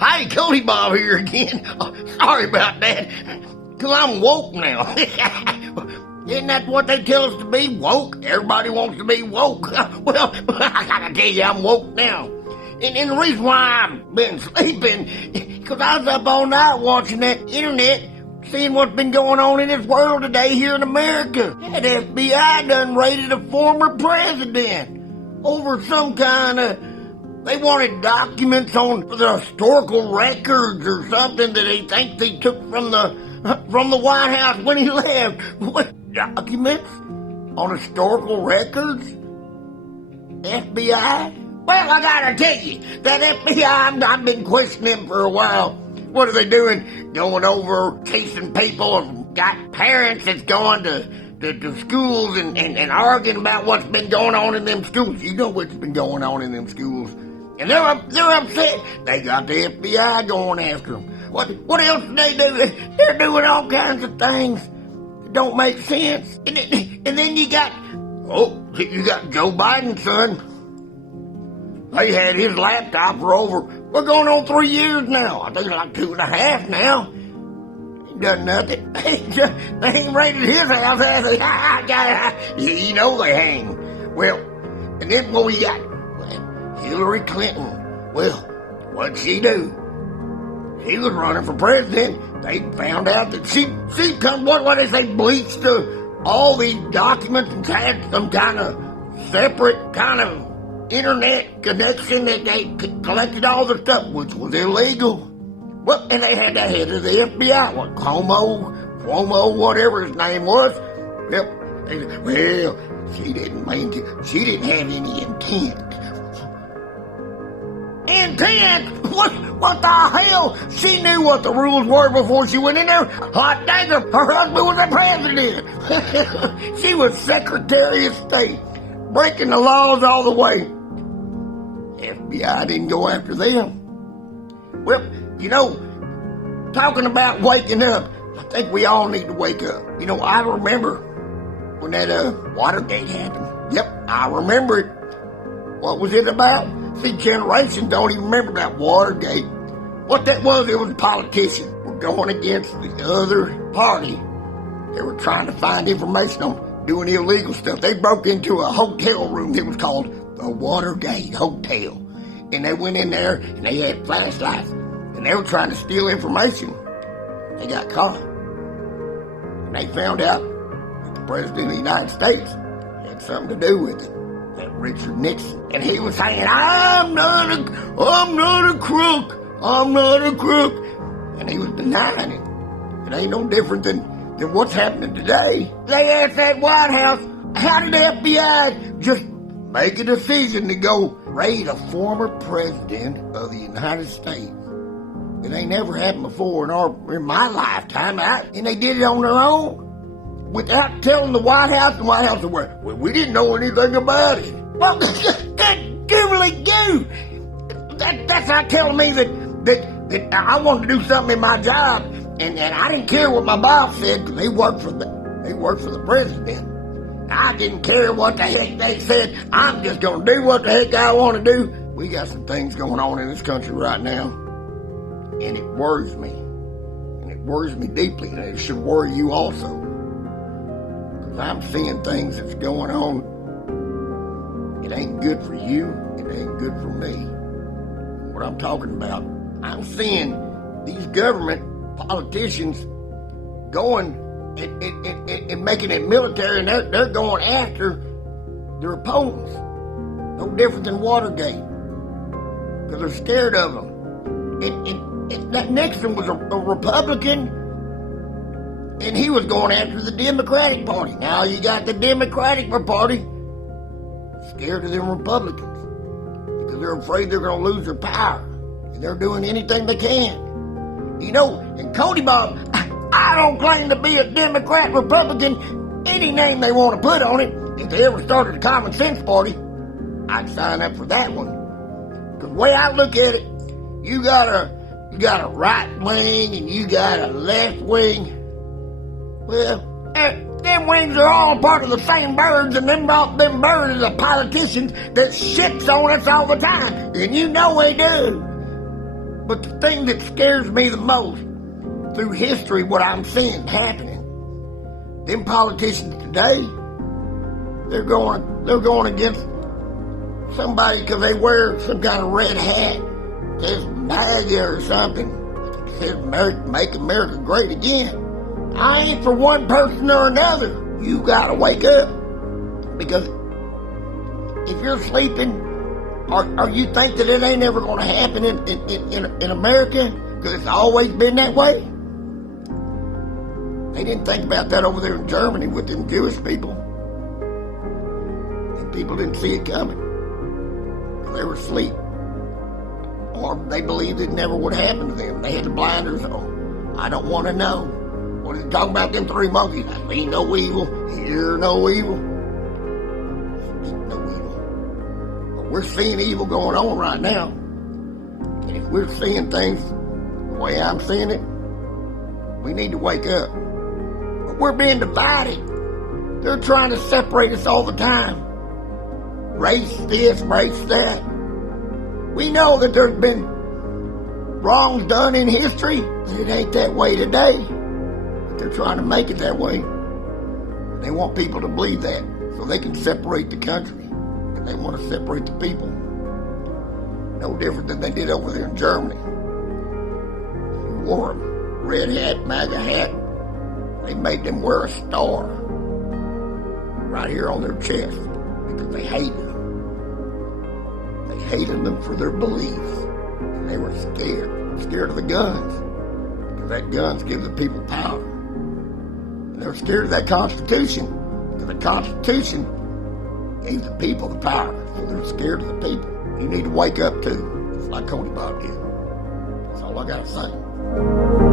Hey, Cody Bob here again. Sorry about that. Because I'm woke now. Isn't that what they tell us to be? Woke? Everybody wants to be woke. Well, I gotta tell you, I'm woke now. And the reason why I've been sleeping is because I was up all night watching that internet, seeing what's been going on in this world today here in America. That FBI done raided a former president over some kind of... They wanted documents on the historical records or something that they think they took from the White House when he left. What documents on historical records? FBI? Well, I gotta tell you, that FBI, I've been questioning them for a while. What are they doing? Going over, chasing people, got parents that's going to schools and arguing about what's been going on in them schools. You know what's been going on in them schools. And they're upset. They got the FBI going after them. What else do they do? They're doing all kinds of things that don't make sense. And then you got Joe Biden's son. They had his laptop for we're going on 3 years now. I think like 2.5 now. He done nothing. They ain't raided his house, have they? You know they ain't. Well, and then what we got? Hillary Clinton. Well, what'd she do? She was running for president. They found out that she come, what they say, bleached all these documents and had some kind of separate kind of internet connection that they collected all the stuff, which was illegal. Well, and they had the head of the FBI, Cuomo, whatever his name was. Yep. Well, she didn't have any intent. Intent? What the hell? She knew what the rules were before she went in there. Hot dang, her husband was the president. She was Secretary of State, breaking the laws all the way. FBI didn't go after them. Well, talking about waking up, I think we all need to wake up. I remember when that Watergate happened. Yep, I remember it. What was it about? See, generations don't even remember that Watergate. What that was, it was politicians were going against the other party. They were trying to find information on doing illegal stuff. They broke into a hotel room that was called the Watergate Hotel. And they went in there and they had flashlights. And they were trying to steal information. They got caught. And they found out that the President of the United States had something to do with it. That Richard Nixon. And he was saying, I'm not a crook. I'm not a crook. And he was denying it. It ain't no different than what's happening today. They asked that White House, how did the FBI just make a decision to go raid a former president of the United States? It ain't never happened before in my lifetime. And they did it on their own without telling the White House. The White House said, well, we didn't know anything about it. Well, that googly goo. That's not telling me that I wanted to do something in my job, and I didn't care what my boss said because they worked for the president. I didn't care what the heck they said. I'm just going to do what the heck I want to do. We got some things going on in this country right now, and it worries me. And it worries me deeply, and it should worry you also. Because I'm seeing things that's going on. It ain't good for you. It ain't good for me. What I'm talking about, I'm seeing these government politicians going and making it military, and they're going after their opponents. No different than Watergate. Because they're scared of them. And that Nixon was a Republican, and he was going after the Democratic Party. Now you got the Democratic Party scared of them Republicans because they're afraid they're going to lose their power. And they're doing anything they can. And Cody Bob, I don't claim to be a Democrat, Republican, any name they want to put on it. If they ever started a common sense party, I'd sign up for that one. Because the way I look at it, you got a right wing and you got a left wing. Well, Them wings are all part of the same birds, and them birds are politicians that shits on us all the time, and you know they do. But the thing that scares me the most through history, what I'm seeing happening, them politicians today, they're going against somebody because they wear some kind of red hat, says MAGA or something, says make America great again. I ain't for one person or another. You gotta wake up, because if you're sleeping, or you think that it ain't ever gonna happen in America, because it's always been that way. They didn't think about that over there in Germany with them Jewish people. And people didn't see it coming. They were asleep. Or they believed it never would happen to them. They had the blinders on. I don't want to know. What is talking about them three monkeys? I see no evil, hear no evil, speak no evil. But we're seeing evil going on right now. And if we're seeing things the way I'm seeing it, we need to wake up. But we're being divided. They're trying to separate us all the time. Race this, race that. We know that there's been wrongs done in history, but it ain't that way today. But they're trying to make it that way. They want people to believe that so they can separate the country. And they want to separate the people. No different than they did over there in Germany. They wore a red hat, MAGA hat. They made them wear a star right here on their chest because they hated them. They hated them for their beliefs. And they were scared of the guns. Because that guns give the people power. And they're scared of that Constitution. Because the Constitution gave the people the power. So they're scared of the people. You need to wake up too, just like Cody Bob did. That's all I got to say.